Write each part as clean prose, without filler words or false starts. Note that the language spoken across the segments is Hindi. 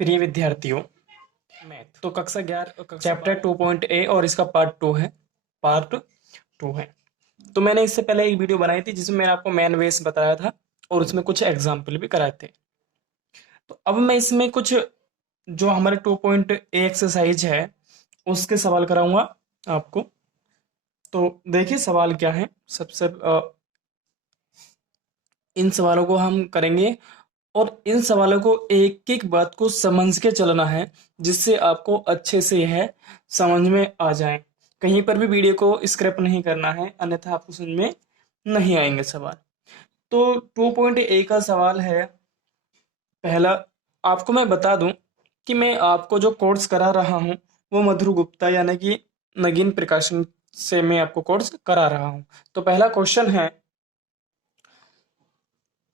प्रिय विद्यार्थियों, मैथ तो कक्षा 11 चैप्टर 2.A और इसका पार्ट 2 है। तो मैंने इससे पहले एक वीडियो बनाई थी जिसमें मैंने आपको मैन वेस बताया था और उसमें कुछ एग्जाम्पल भी कराए थे। तो अब मैं इसमें कुछ जो हमारे 2.A एक्सरसाइज है उसके सवाल कराऊंगा आपको। तो देखिए सवाल क्या है। सबसे इन सवालों को हम करेंगे और इन सवालों को एक एक बात को समझ के चलना है जिससे आपको अच्छे से यह समझ में आ जाए। कहीं पर भी वीडियो को स्क्रैप नहीं करना है, अन्यथा आपको समझ में नहीं आएंगे सवाल। तो 2.A का सवाल है पहला। आपको मैं बता दूं कि मैं आपको जो कोर्स करा रहा हूं वो मधुर गुप्ता यानी कि नगीन प्रकाशन से मैं आपको कोर्स करा रहा हूं। तो पहला क्वेश्चन है,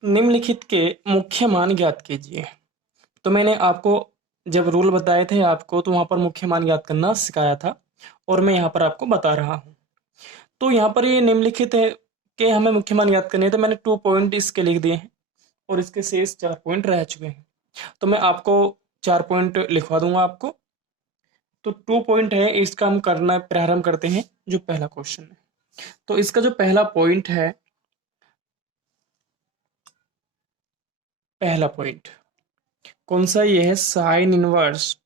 निम्नलिखित के मुख्य मान ज्ञात कीजिए। तो मैंने आपको जब रूल बताए थे आपको तो वहां पर मुख्य मान ज्ञात करना सिखाया था और मैं यहाँ पर आपको बता रहा हूँ। तो यहाँ पर ये निम्नलिखित है कि हमें मुख्य मान ज्ञात करने हैं, तो मैंने 2 पॉइंट इसके लिख दिए हैं और इसके शेष 4 पॉइंट रह चुके हैं। तो मैं आपको 4 पॉइंट लिखवा दूंगा आपको। तो 2 पॉइंट है, इसका हम करना प्रारंभ करते हैं। जो पहला क्वेश्चन है, तो इसका जो पहला पॉइंट है, पहला पॉइंट कौन सा ये है, साइन इनवर्स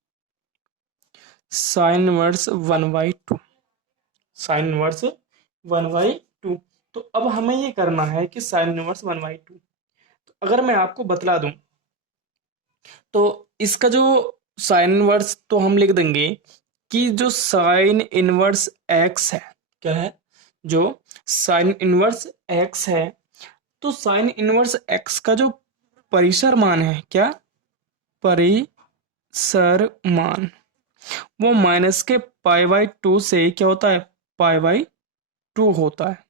1/2। Sine inverse 1/2। तो अब हमें ये करना है कि साइन इनवर्स 1/2। तो अगर मैं आपको बतला दूं तो इसका जो साइन इनवर्स तो हम लिख देंगे कि जो साइन इनवर्स एक्स है, क्या है, जो साइन इनवर्स एक्स है, तो साइन इनवर्स एक्स का जो परिसर मान है, क्या, परिसर मान, वो माइनस के पाई/2 से क्या होता है, पाई/2 होता है।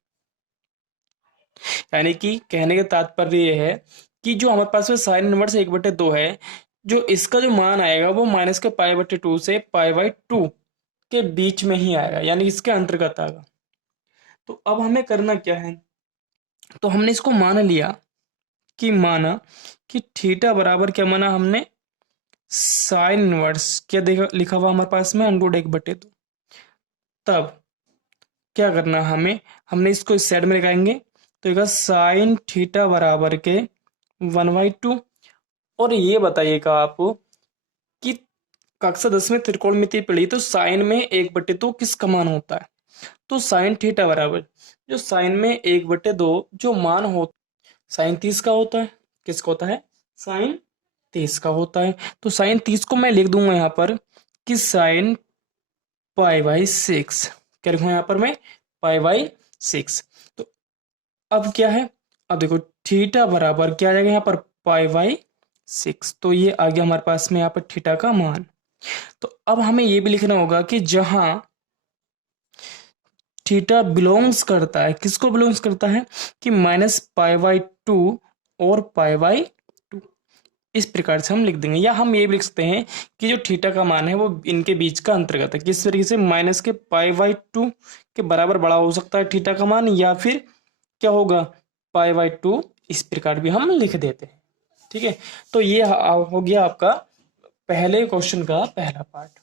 यानी कि कहने का तात्पर्य ये है कि जो हमारे पास में साइन इनवर्स 1/2 है, जो इसका जो मान आएगा वो माइनस के पाई/2 से पाई/2 के बीच में ही आएगा, यानी इसके अंतर्गत आएगा। तो अब हमें करना क्या है, तो हमने इसको मान लिया कि माना कि थीटा बराबर क्या माना हमने, साइन इनवर्स क्या देखा लिखा हुआ हमारे पास में, √1/2। तब क्या करना है हमें, हमने इसको इस साइड में लगाएंगे तो ये साइन थीटा बराबर के 1/2। और ये बताइएगा आप कि कक्षा 10 में त्रिकोणमिति पढ़ी तो साइन में 1/2 किसका मान होता है। तो साइन थीटा बराबर जो साइन में 1/2 जो मान हो, साइन 30 का होता है। किसका होता है, साइन 30 का होता है। तो साइन 30 को मैं लिख दूंगा यहाँ पर कि साइन पाई/6। क्या लिखूंगा यहाँ पर मैं, पाई/6। तो अब क्या है, अब देखो थीटा बराबर क्या आ जाएगा यहाँ पर, पाई/6। तो ये आ गया हमारे पास में यहाँ पर थीटा का मान। तो अब हमें ये भी लिखना होगा कि जहां थीटा बिलोंग्स करता है, किसको बिलोंग्स करता है, कि -पाई/2 और पाई/2। इस प्रकार से हम लिख देंगे, या हम ये भी लिख सकते हैं कि जो थीटा का मान है वो इनके बीच का अंतर्गत है। किस तरीके से, माइनस के पाई/2 के बराबर बड़ा हो सकता है थीटा का मान, या फिर क्या होगा, पाई/2। इस प्रकार भी हम लिख देते हैं। ठीक है। तो ये हो गया आपका पहले क्वेश्चन का पहला पार्ट।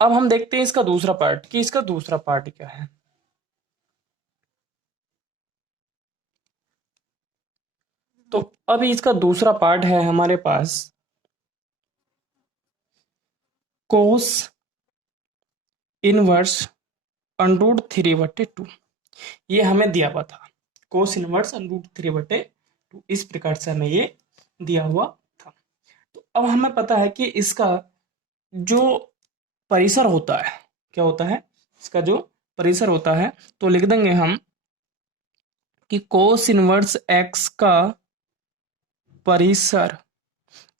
अब हम देखते हैं इसका दूसरा पार्ट कि इसका दूसरा पार्ट क्या है। तो अभी इसका दूसरा पार्ट है हमारे पास, कोस इनवर्स √3/2। ये हमें दिया हुआ था, कोस इनवर्स √3/2। इस प्रकार से हमें ये दिया हुआ था। तो अब हमें पता है कि इसका जो परिसर होता है, क्या होता है, इसका जो परिसर होता है, तो लिख देंगे हम कि कोस इनवर्स एक्स का परिसर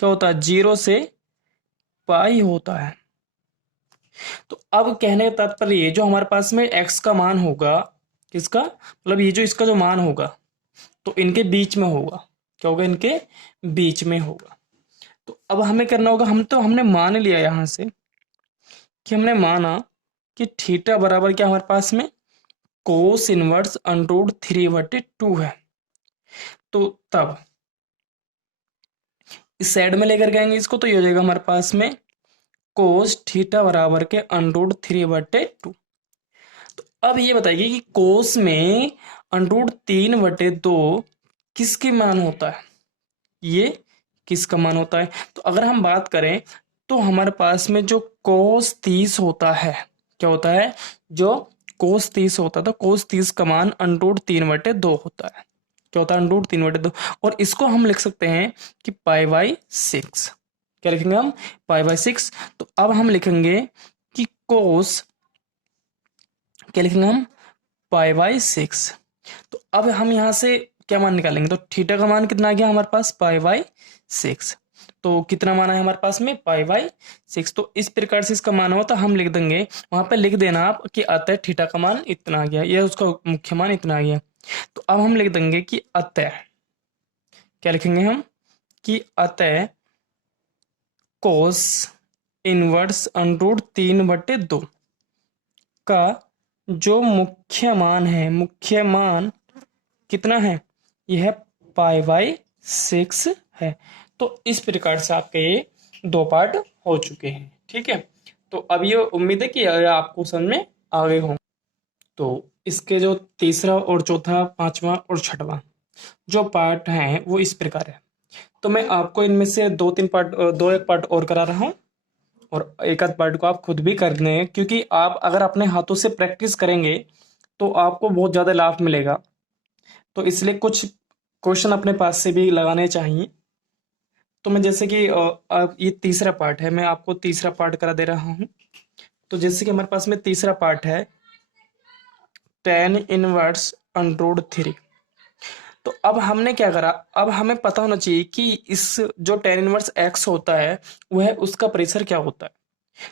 क्या होता है, 0 से पाई होता है। तो अब कहने का तात्पर्य ये, जो हमारे पास में एक्स का मान होगा, किसका मतलब, ये जो इसका जो मान होगा तो इनके बीच में होगा। क्या होगा, इनके बीच में होगा। तो अब हमें करना होगा, हमने मान लिया यहां से कि हमने माना कि थीटा बराबर क्या हमारे पास में, कोस इनवर्स √3/2 है। तो तब इस साइड में लेकर के आएंगे इसको, तो ये हो जाएगा हमारे पास में कोस थीटा बराबर के अंडर रूट 3/2। तो अब ये बताइए कि कोस में अंडर रूट 3/2 किसके मान होता है, ये किसका मान होता है। तो अगर हम बात करें तो हमारे पास में जो कोस 30 होता है, क्या होता है, जो कोस 30 होता था, कोस 30 का मान अंडर रूट 3/2 होता है। क्या होता है, अंडर रूट 3/2। और इसको हम लिख सकते हैं कि π/6। क्या लिखेंगे हम, π/6। तो अब हम लिखेंगे कि कोस, क्या लिखेंगे हम, π/6। तो अब हम यहाँ से क्या मान निकालेंगे, तो थीटा का मान कितना आ गया हमारे पास, π/6। तो कितना मान है हमारे पास में, π/6। तो इस प्रकार से इसका मान हो तो हम लिख देंगे, वहां पे लिख देना आप कि अतः थीटा का मान इतना आ गया, या उसका मुख्य मान इतना आ गया। तो अब हम लिख देंगे कि अतः, क्या लिखेंगे हम, कि अतः कोस इनवर्स अंडर रूट 3/2 का जो मुख्य मान है, मुख्य मान कितना है, यह π/6 है। तो इस प्रकार से आपके ये दो पार्ट हो चुके हैं। ठीक है, तो अब ये उम्मीद है कि आपको समझ में आ गए हों। तो इसके जो तीसरा और चौथा, पांचवा और छठवां जो पार्ट हैं वो इस प्रकार है। तो मैं आपको इनमें से दो एक पार्ट और करा रहा हूँ, और एक आध पार्ट को आप खुद भी करने हैं, क्योंकि आप अगर अपने हाथों से प्रैक्टिस करेंगे तो आपको बहुत ज़्यादा लाभ मिलेगा। तो इसलिए कुछ क्वेश्चन अपने पास से भी लगाने चाहिए। तो मैं जैसे कि अब ये तीसरा पार्ट है, मैं आपको तीसरा पार्ट करा दे रहा हूँ। तो जैसे कि हमारे पास में तीसरा पार्ट है tan इनवर्स अंडर रूट 3। तो अब हमने क्या करा, अब हमें पता होना चाहिए कि इस जो tan इनवर्स x होता है वह उसका परिसर क्या होता है।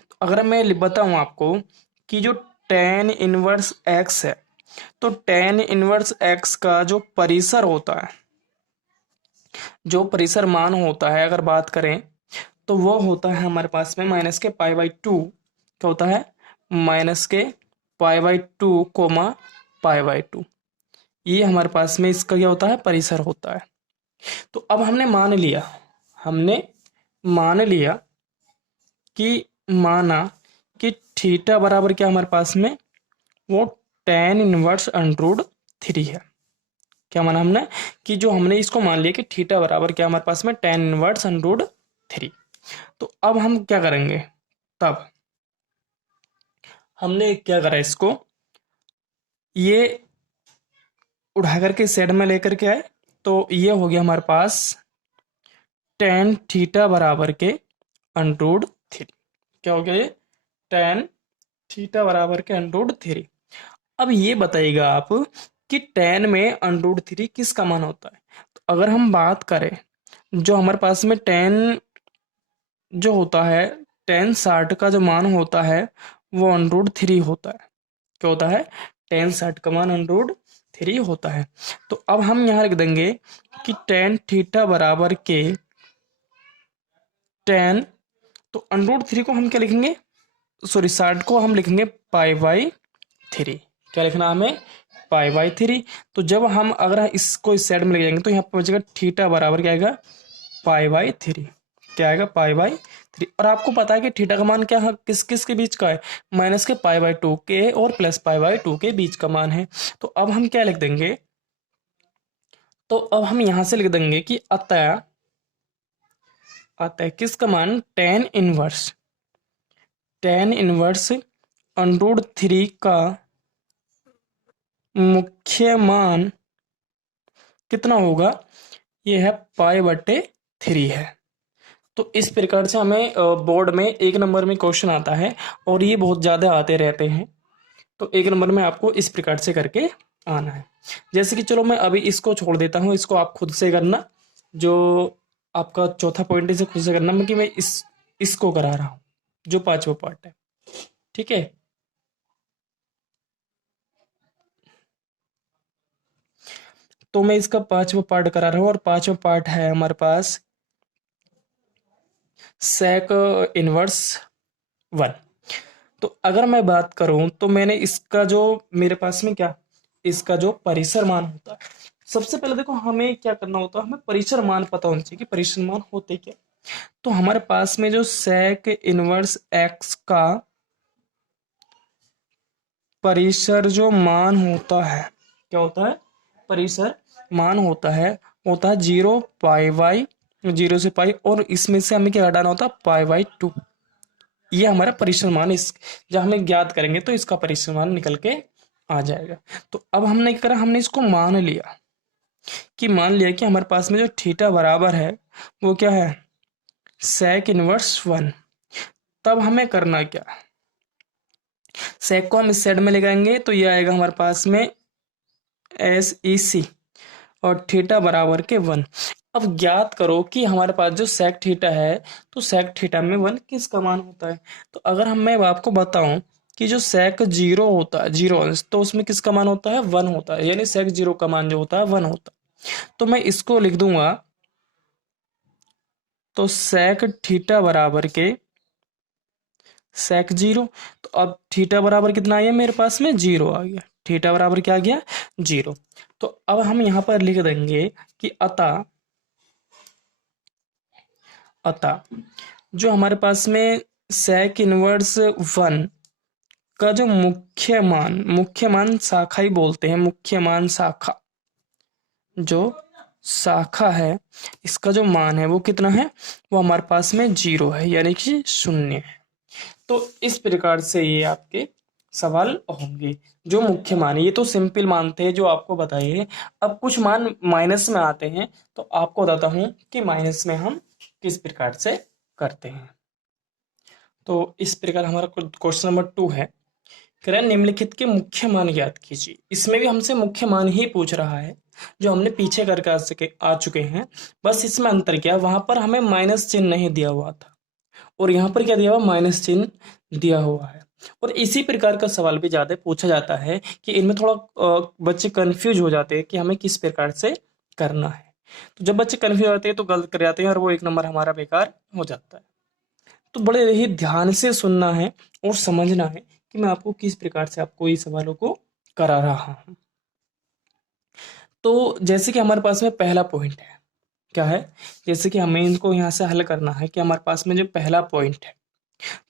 तो अगर मैं बताऊं आपको कि जो tan इनवर्स x है, तो tan इनवर्स x का जो परिसर होता है, जो परिसर मान होता है, अगर बात करें तो वो होता है हमारे पास में -π/2। क्या होता है, -π/2 कोमा π/2। ये हमारे पास में इसका क्या होता है, परिसर होता है। तो अब हमने मान लिया कि माना कि थीटा बराबर क्या हमारे पास में, वो tan इनवर्स अंडर रूट 3 है। क्या माना हमने, कि जो हमने इसको मान लिया कि थीटा बराबर क्या हमारे पास में tan इनवर्स अंडर रूट 3। तो अब हम क्या करेंगे, तब हमने क्या करा, इसको ये उठा करके साइड में लेकर के आए, तो ये हो गया हमारे पास tan थीटा बराबर के अंडर रूट 3। क्या हो गया ये, tan थीटा बराबर के अंडर रूट 3। अब ये बताइएगा आप कि tan में अंडर रूट 3 किसका मान होता है। तो अगर हम बात करें, जो हमारे पास में tan जो होता है, tan 60 का जो मान होता है वो अंडर रूट 3 होता है। क्या होता है, tan 60 का मान अंडर रूट 3 होता है। तो अब हम यहाँ लिख देंगे कि tan थीटा बराबर के tan, तो अंडर रूट 3 को हम क्या लिखेंगे, सॉरी 60 को हम लिखेंगे π/3। क्या लिखना हमें, π/3। तो जब हम अगर इसको इस साइड में ले जाएंगे तो यहाँ पर बचेगा थीटा बराबर क्या आएगा, π/3। क्या आएगा, π/3। और आपको पता है कि थीटा का मान क्या है, किस किस के बीच का है, माइनस के π/2 के और प्लस π/2 के बीच का मान है। तो अब हम क्या लिख देंगे, तो अब हम यहां से लिख देंगे कि अतः किसका मान, tan इनवर्स अंडर रूट 3 का मुख्य मान कितना होगा, यह है π/3 है। तो इस प्रकार से हमें बोर्ड में 1 नंबर में क्वेश्चन आता है, और ये बहुत ज़्यादा आते रहते हैं। तो 1 नंबर में आपको इस प्रकार से करके आना है। जैसे कि चलो मैं अभी इसको छोड़ देता हूँ, इसको आप खुद से करना, जो आपका चौथा पॉइंट इसे खुद से करना, मैं कि मैं इसको करा रहा हूँ जो पांचवा पार्ट है। ठीक है, तो मैं इसका पांचवा पार्ट करा रहा हूँ, और पांचवा पार्ट है हमारे पास sec इनवर्स 1। तो अगर मैं बात करूं तो मैंने इसका जो मेरे पास में क्या, इसका जो परिसर मान होता है, सबसे पहले देखो हमें क्या करना होता है, हमें परिसर मान पता होना चाहिए कि परिसर मान होते क्या। तो हमारे पास में जो सेक इनवर्स एक्स का परिसर जो मान होता है, क्या होता है, परिसर मान होता है 0 पाई बाई 0 से पाई, और इसमें से हमें क्या हटाना होता है, पाई/2। ये हमारा परिसर मान, इस जब हमें ज्ञात करेंगे तो इसका परिसर मान निकल के आ जाएगा। तो अब हमने क्या करा, हमने इसको मान लिया कि हमारे पास में जो थीटा बराबर है वो क्या है, सेक इनवर्स 1। तब हमें करना क्या, सेक को हम इस साइड में ले जाएंगे तो ये आएगा हमारे पास में SEC, और थीटा बराबर के 1। अब ज्ञात करो कि हमारे पास जो सेक थीटा है, तो सेक थीटा में 1 किसका मान होता है। तो अगर मैं आपको बताऊं कि जो सेक 0 होता है, 0 अंश, तो उसमें किसका मान होता है, 1 होता है, यानी सेक 0 का मान जो होता है 1 होता है। तो मैं इसको लिख दूंगा, तो सेक थीटा बराबर के सेक 0। तो अब थीटा बराबर कितना आ गया मेरे पास में, 0 आ गया। थीटा बराबर क्या आ गया, 0। तो अब हम यहां पर लिख देंगे कि अतः अतः जो हमारे पास में सेक इनवर्स 1 का जो मुख्य मान शाखा ही बोलते हैं, मुख्य मान शाखा, जो शाखा है, इसका जो मान है वो कितना है, वो हमारे पास में 0 है, यानी कि 0 है। तो इस प्रकार से ये आपके सवाल होंगे। जो मुख्य मान है, ये तो सिंपल मान थे जो आपको बताइए। अब कुछ मान माइनस में आते हैं, तो आपको बताता हूं कि माइनस में हम किस प्रकार से करते हैं। तो इस प्रकार हमारा क्वेश्चन नंबर 2 है, कह रहा है निम्नलिखित के मुख्य मान ज्ञात कीजिए। इसमें भी हमसे मुख्य मान ही पूछ रहा है, जो हमने पीछे करके आ चुके हैं। बस इसमें अंतर क्या, वहां पर हमें माइनस चिन्ह नहीं दिया हुआ था, और यहाँ पर क्या दिया हुआ, माइनस चिन्ह दिया हुआ है। और इसी प्रकार का सवाल भी ज्यादा पूछा जाता है कि इनमें थोड़ा बच्चे कंफ्यूज हो जाते हैं कि हमें किस प्रकार से करना है। तो जब बच्चे कंफ्यूज होते हैं तो गलत कर जाते हैं, और वो 1 नंबर हमारा बेकार हो जाता है। तो बड़े ही ध्यान से सुनना है और समझना है कि मैं आपको किस प्रकार से आपको ये सवालों को करा रहा हूं। तो जैसे कि हमारे पास में पहला पॉइंट है, क्या है, जैसे कि हमें इनको यहाँ से हल करना है कि हमारे पास में जो पहला पॉइंट है,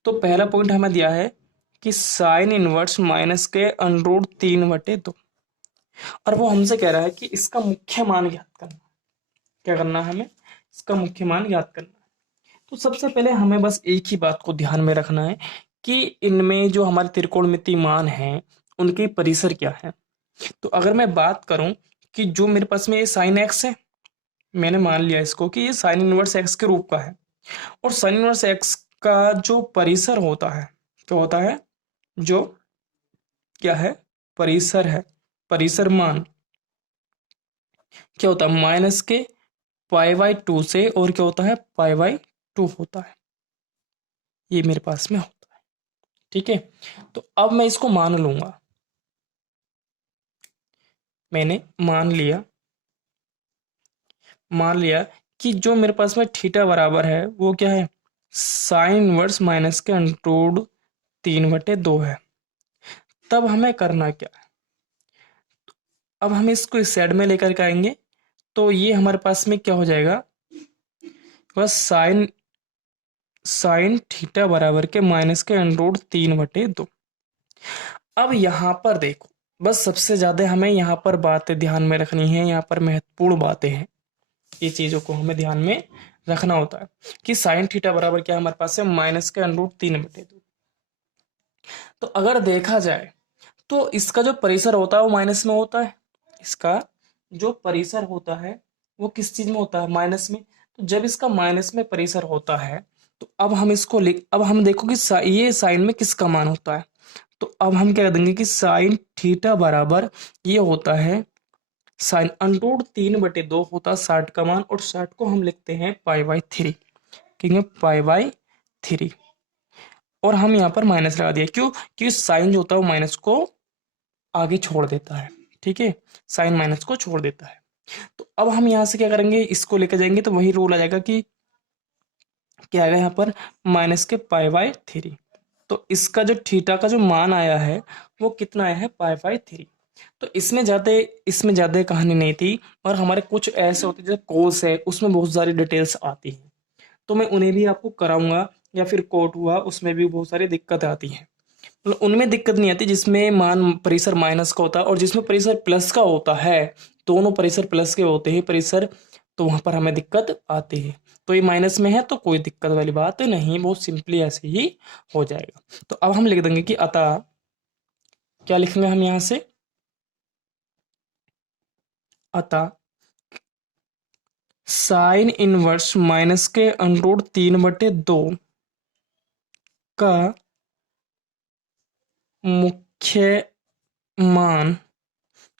तो पहला पॉइंट हमें दिया है कि साइन इनवर्स माइनस के अंडर 3/2, और वो हमसे कह रहा है कि इसका मुख्य मान ज्ञात करना। क्या करना है हमें, इसका मुख्य मान ज्ञात करना। तो सबसे पहले हमें बस एक ही बात को ध्यान में रखना है कि इनमें जो हमारे त्रिकोणमितीय मान हैं उनकी परिसर क्या है। तो अगर मैं बात करूं कि जो मेरे पास में ये साइन एक्स है, मैंने मान लिया इसको कि ये साइन इनवर्स एक्स के रूप का है, और साइन इनवर्स एक्स का जो परिसर होता है, क्या होता है, जो क्या है, परिसर है, परिसर मान क्या होता है, माइनस के पाई/2 से, और क्या होता है, पाई/2 होता है। ये मेरे पास में होता है, ठीक है। तो अब मैं इसको मान लूंगा, मैंने मान लिया कि जो मेरे पास में थीटा बराबर है वो क्या है, साइन इनवर्स माइनस के अंडर 3/2 है। तब हमें करना क्या है, अब हम इसको इस साइड में लेकर के आएंगे, तो ये हमारे पास में क्या हो जाएगा, बस साइन साइन थीटा बराबर के माइनस के अंडर 3/2। अब यहाँ पर देखो, बस सबसे ज्यादा हमें यहाँ पर बातें ध्यान में रखनी है, यहाँ पर महत्वपूर्ण बातें हैं, ये चीजों को हमें ध्यान में रखना होता है कि साइन थीटा बराबर क्या हमारे पास है, माइनस के अंडर 3/2। तो अगर देखा जाए तो इसका जो परिसर होता है वो माइनस में होता है, इसका जो परिसर होता है वो किस चीज में होता है, माइनस में। तो जब इसका माइनस में परिसर होता है, तो अब हम इसको लिख, अब हम देखो कि ये साइन में किसका मान होता है। तो अब हम क्या देंगे कि साइन थीटा बराबर ये होता है साइन अंडर 3/2 होता है 60 का मान, और 60 को हम लिखते हैं पाई/3, क्योंकि पाई/3, और हम यहाँ पर माइनस लगा दिया, क्यों, क्योंकि साइन जो होता है वो माइनस को आगे छोड़ देता है, ठीक है, साइन माइनस को छोड़ देता है। तो अब हम यहाँ से क्या करेंगे, इसको लेकर जाएंगे तो वही रूल आ जाएगा कि क्या आएगा यहाँ पर, माइनस के पाई/3। तो इसका जो थीटा का जो मान आया है वो कितना आया है, पाई/3। तो इसमें ज़्यादा कहानी नहीं थी। और हमारे कुछ ऐसे होते हैं जैसे कोर्स है, उसमें बहुत सारी डिटेल्स आती हैं, तो मैं उन्हें भी आपको कराऊंगा। या फिर कोर्ट हुआ, उसमें भी बहुत सारी दिक्कत आती हैं। मतलब उनमें दिक्कत नहीं आती जिसमें मान परिसर माइनस का होता है, और जिसमें परिसर प्लस का होता है, दोनों परिसर प्लस के होते हैं परिसर, तो वहां पर हमें दिक्कत आती है। तो ये माइनस में है तो कोई दिक्कत वाली बात नहीं, बहुत सिंपली ऐसे ही हो जाएगा। तो अब हम लिख देंगे कि अतः, क्या लिखेंगे हम यहां से, अतः साइन इनवर्स माइनस के अंडर 3/2 का मुख्य मान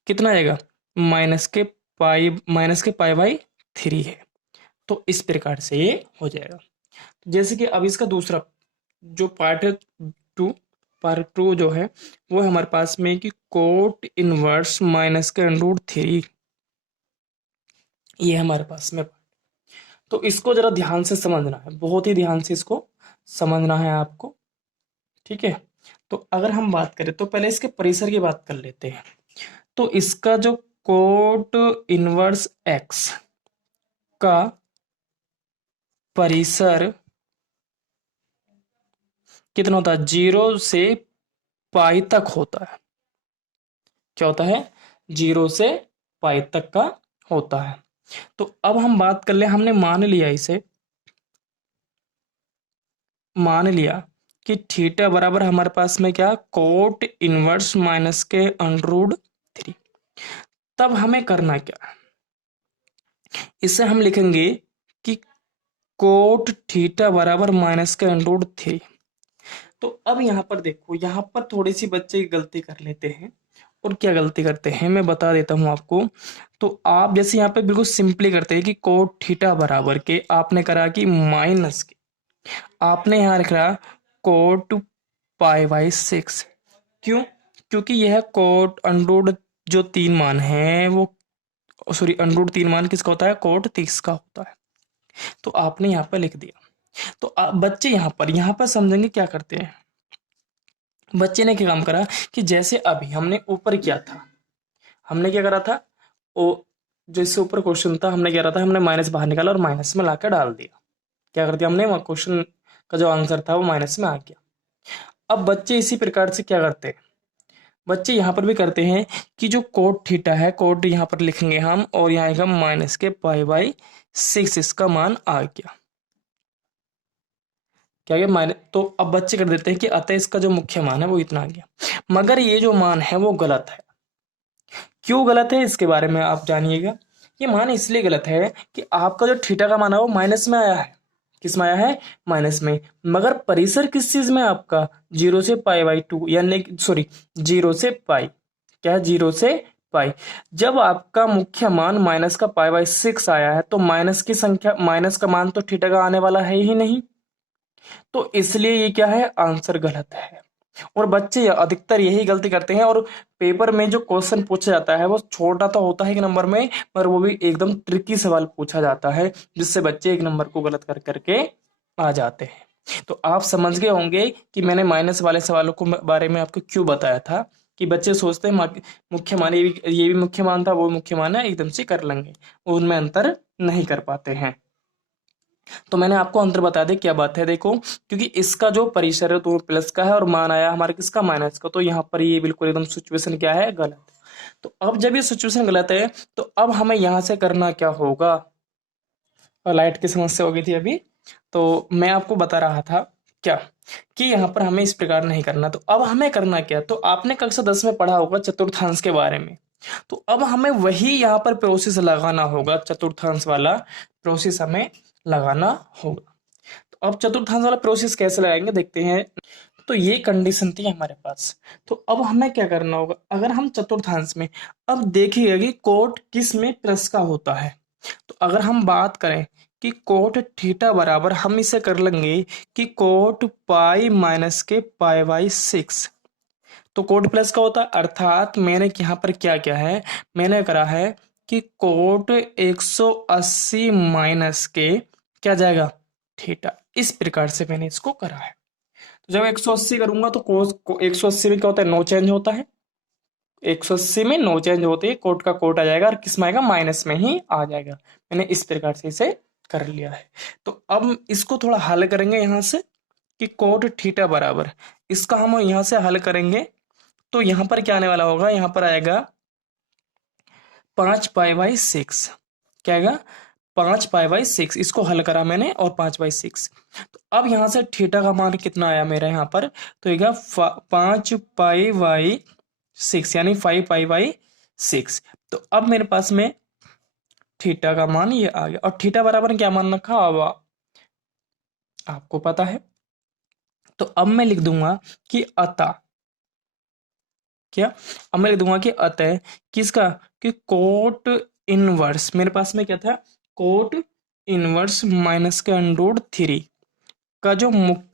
कितना आएगा, माइनस के पाई/3 है। तो इस प्रकार से ये हो जाएगा। जैसे कि अब इसका दूसरा जो टू पार्ट टू जो है, वो है हमारे पास में कि कोट इनवर्स माइनस के अंडर 3, ये है हमारे पास में। तो इसको जरा ध्यान से समझना है, बहुत ही ध्यान से इसको समझना है आपको। ठीक है। तो अगर हम बात करें तो पहले इसके परिसर की बात कर लेते हैं। तो इसका जो कोट इनवर्स एक्स का परिसर कितना होता है, 0 से पाई तक होता है। क्या होता है, 0 से पाई तक का होता है। तो अब हम बात कर ले, हमने मान लिया कि थीटा बराबर हमारे पास में क्या, कोट इनवर्स माइनस के अंडर 3। तब हमें करना क्या, इससे हम लिखेंगे कि कोट थीटा बराबर माइनस के अंडर 3। तो अब यहाँ पर देखो, यहाँ पर थोड़ी सी बच्चे गलती कर लेते हैं। और क्या गलती करते हैं मैं बता देता हूँ आपको। तो आप जैसे यहाँ पे बिल्कुल सिंपली करते हैं कि कोट थीटा बराबर के, आपने करा कि माइनस के, आपने यहाँ रखा कोट पाई/6। क्यों, क्योंकि यह कोट अंडर जो 3 मान है वो, सॉरी अंडर 3 मान किसका होता है, कोट 30 का होता है। तो आपने यहाँ पर लिख दिया। तो बच्चे यहाँ पर समझेंगे क्या करते हैं। बच्चे ने क्या काम करा कि जैसे अभी हमने ऊपर किया था, हमने क्या करा था, ओ जो इससे ऊपर क्वेश्चन था, हमने क्या करा था, हमने माइनस बाहर निकाला और माइनस में लाकर डाल दिया। क्या कर दिया हमने, क्वेश्चन का जो आंसर था वो माइनस में आ गया। अब बच्चे इसी प्रकार से क्या करते हैं, बच्चे यहाँ पर भी करते हैं कि जो कोट थीटा है, कोट यहाँ पर लिखेंगे हम, और यहाँ आएगा माइनस के पाई/6, इसका मान आ गया। क्या गया माइनस। तो अब बच्चे कर देते हैं कि अतः इसका जो मुख्य मान है वो इतना आ गया। मगर ये जो मान है वो गलत है। क्यों गलत है इसके बारे में आप जानिएगा। ये मान इसलिए गलत है कि आपका जो थीटा का मान है वो माइनस में आया है। किस में आया है, माइनस में। मगर परिसर किस चीज में है आपका, 0 से पाई/2, यानी सॉरी 0 से पाई। क्या है, 0 से पाई। जब आपका मुख्य मान माइनस का पाई/6 आया है तो माइनस का मान तो थीटा का आने वाला है ही नहीं। तो इसलिए ये क्या है, आंसर गलत है। और बच्चे अधिकतर यही गलती करते हैं। और पेपर में जो क्वेश्चन पूछा जाता है वो छोटा तो होता है 1 नंबर में, पर वो भी एकदम ट्रिकी सवाल पूछा जाता है, जिससे बच्चे 1 नंबर को गलत कर करके आ जाते हैं। तो आप समझ गए होंगे कि मैंने माइनस वाले सवालों को बारे में आपको क्यों बताया था। कि बच्चे सोचते हैं मुख्य मान, ये भी मुख्य मान था, वो मुख्य मान है, एकदम से कर लेंगे, उनमें अंतर नहीं कर पाते हैं। तो मैंने आपको अंतर बता दिया क्या बात है। देखो, क्योंकि इसका जो परिसर है तो प्लस का है और मान आया हमारे किसका, माइनस का, तो यहाँ पर ये बिल्कुल एकदम सिचुएशन क्या है, गलत। तो अब जब ये सिचुएशन गलत है तो अब हमें यहाँ से करना क्या होगा। लाइट की समस्या हो गई थी अभी, तो मैं आपको बता रहा था क्या, कि यहाँ पर हमें इस प्रकार नहीं करना। तो अब हमें करना क्या, तो आपने कक्षा 10 में पढ़ा होगा चतुर्थांश के बारे में। तो अब हमें वही यहाँ पर प्रोसेस लगाना होगा, चतुर्थांश वाला प्रोसेस हमें लगाना होगा। तो अब चतुर्थांश वाला प्रोसेस कैसे लगाएंगे देखते हैं। तो ये कंडीशन थी हमारे पास। तो अब हमें क्या करना होगा, अगर हम चतुर्थांश में, अब देखिएगा कि कोट किस में प्लस का होता है। तो अगर हम बात करें कि कोट थीटा बराबर, हम इसे कर लेंगे कि कोट पाई/6। तो कोट प्लस का होता है, अर्थात मैंने यहाँ पर क्या क्या है, मैंने करा है कि कोट 180 माइनस के क्या जाएगा, थीटा। इस प्रकार से मैंने इसको करा है। तो जब 180 करूंगा तो कोस 180 में क्या होता है, नो चेंज होता है। 180 में नो चेंज होते ही कोट का कोट आ जाएगा और किस में आएगा, माइनस में ही आ जाएगा। मैंने इस प्रकार से इसे कर लिया है। तो अब इसको थोड़ा हल करेंगे यहाँ से कि कोट थीटा बराबर, इसका हम यहाँ से हल करेंगे तो यहाँ पर क्या आने वाला होगा, यहाँ पर आएगा 5 पाई/6। क्या आएगा, 5 पाई/6। इसको हल करा मैंने और 5/6। तो अब यहाँ से थीटा का मान कितना आया मेरा यहाँ पर, तो आएगा 5 पाई/6 यानी 5 पाई/6। तो अब मेरे पास में थीटा का मान ये आ गया, और थीटा बराबर क्या मान रखा अब आपको पता है। तो अब मैं लिख दूंगा कि अतः क्या, अब मैं लिख दूंगा कि अतः किसका, कि कोट इनवर्स, मेरे पास में क्या था, कोट इनवर्स माइनस के अंडर रूट 3 का जो मुख्य